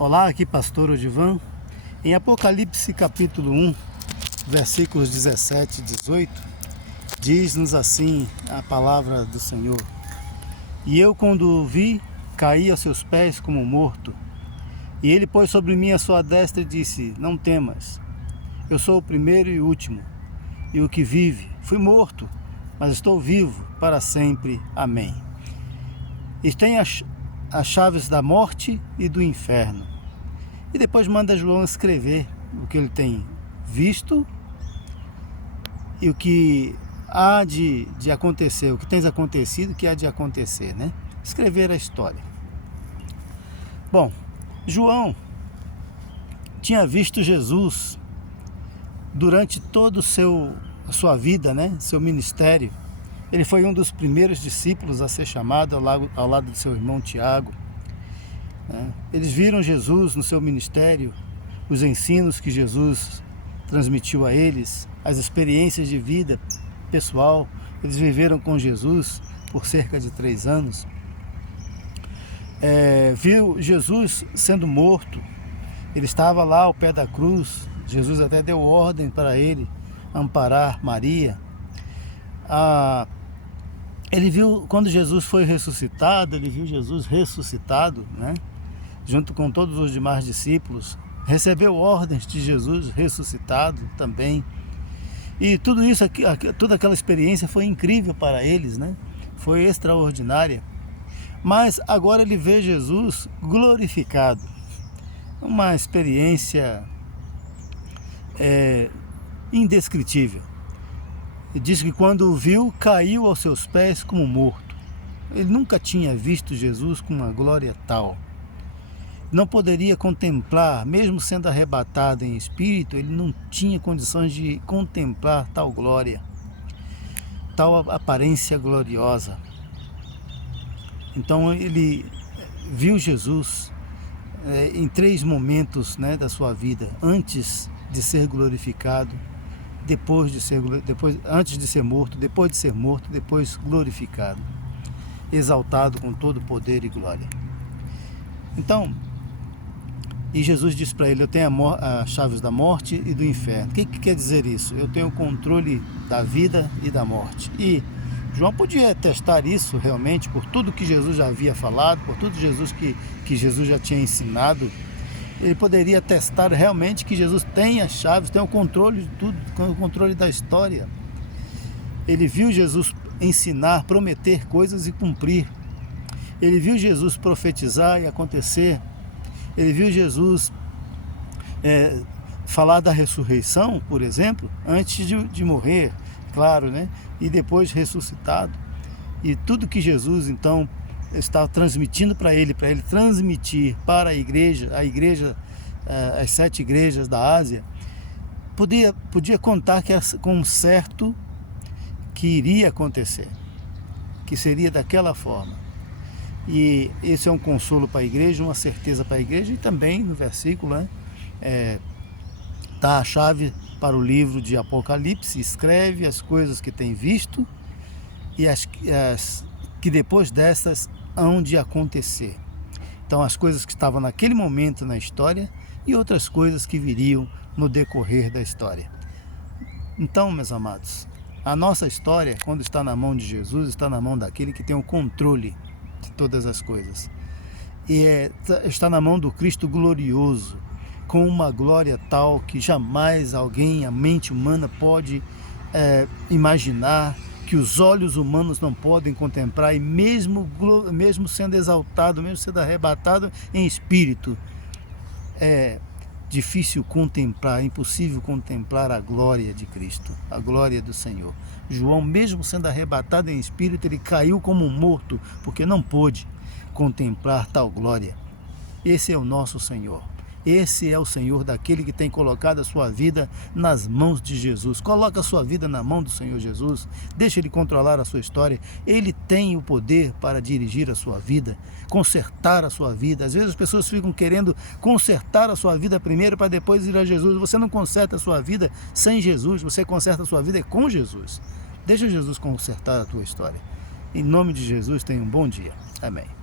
Olá, aqui Pastor Odivan. Em Apocalipse capítulo 1, versículos 17 e 18, diz-nos assim a palavra do Senhor: E eu, quando o vi, caí aos seus pés como morto. E ele pôs sobre mim a sua destra e disse: Não temas, eu sou o primeiro e o último, e o que vive. Fui morto, mas estou vivo para sempre. Amém. E tem as chaves da morte e do inferno. E depois manda João escrever o que ele tem visto e o que há de acontecer, o que tem acontecido, o que há de acontecer, né? Escrever a história. Bom, João tinha visto Jesus durante toda a sua vida, né? Seu ministério. Ele foi um dos primeiros discípulos a ser chamado ao lado de seu irmão Tiago. Eles viram Jesus no seu ministério, os ensinos que Jesus transmitiu a eles, as experiências de vida pessoal. Eles viveram com Jesus por cerca de 3 anos. Viu Jesus sendo morto. Ele estava lá ao pé da cruz. Jesus até deu ordem para ele amparar Maria. Ele viu, quando Jesus foi ressuscitado, ele viu Jesus ressuscitado, né? Junto com todos os demais discípulos, recebeu ordens de Jesus ressuscitado também. E tudo isso, toda aquela experiência foi incrível para eles, né? Foi extraordinária. Mas agora ele vê Jesus glorificado. Uma experiência indescritível. E diz que quando o viu, caiu aos seus pés como morto. Ele nunca tinha visto Jesus com uma glória tal. Não poderia contemplar, mesmo sendo arrebatado em espírito, ele não tinha condições de contemplar tal glória, tal aparência gloriosa. Então ele viu Jesus em 3 momentos, né, da sua vida: antes de ser glorificado, antes de ser morto, depois glorificado, exaltado com todo poder e glória. Então, e Jesus disse para ele: eu tenho as chaves da morte e do inferno. O que quer dizer isso? Eu tenho o controle da vida e da morte. E João podia testar isso realmente por tudo que Jesus já havia falado, por tudo que Jesus já tinha ensinado. Ele poderia testar realmente que Jesus tem as chaves, tem o controle de tudo, o controle da história. Ele viu Jesus ensinar, prometer coisas e cumprir. Ele viu Jesus profetizar e acontecer. Ele viu Jesus falar da ressurreição, por exemplo, antes de morrer, claro, né? E depois ressuscitado. E tudo que Jesus, então, estava transmitindo para ele transmitir para a igreja, as 7 igrejas da Ásia, podia contar com certo que iria acontecer, que seria daquela forma. E esse é um consolo para a igreja, uma certeza para a igreja. E também no versículo está a chave para o livro de Apocalipse. Escreve as coisas que tem visto e as que depois dessas hão de acontecer. Então, as coisas que estavam naquele momento na história e outras coisas que viriam no decorrer da história. Então, meus amados, a nossa história, quando está na mão de Jesus, está na mão daquele que tem o controle de todas as coisas. E está na mão do Cristo glorioso, com uma glória tal que jamais a mente humana pode imaginar, que os olhos humanos não podem contemplar. E mesmo sendo exaltado, mesmo sendo arrebatado em espírito, é difícil contemplar, é impossível contemplar a glória de Cristo, a glória do Senhor. João, mesmo sendo arrebatado em espírito, ele caiu como morto, porque não pôde contemplar tal glória. Esse é o nosso Senhor. Esse é o Senhor daquele que tem colocado a sua vida nas mãos de Jesus. Coloca a sua vida na mão do Senhor Jesus. Deixa Ele controlar a sua história. Ele tem o poder para dirigir a sua vida, consertar a sua vida. Às vezes as pessoas ficam querendo consertar a sua vida primeiro para depois ir a Jesus. Você não conserta a sua vida sem Jesus. Você conserta a sua vida com Jesus. Deixa Jesus consertar a tua história. Em nome de Jesus, tenha um bom dia. Amém.